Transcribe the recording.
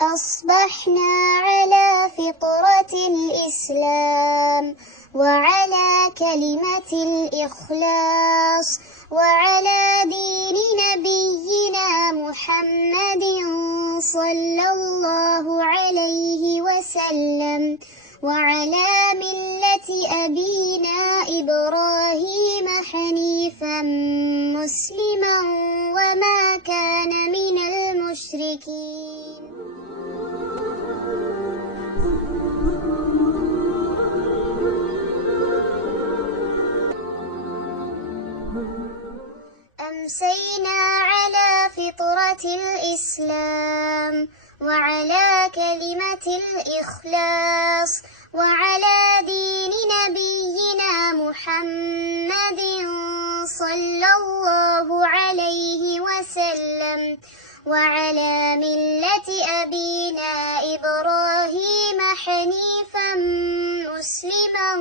أصبحنا على فطرة الإسلام وعلى كلمة الإخلاص وعلى دين نبينا محمد صلى الله عليه وسلم وعلى ملة أبينا إبراهيم حنيفا مسلما وما كان من المشركين. أمسينا على فطرة الإسلام وعلى كلمة الإخلاص وعلى دين نبينا محمد صلى الله عليه وسلم وعلى ملة أبينا إبراهيم حنيفا مسلما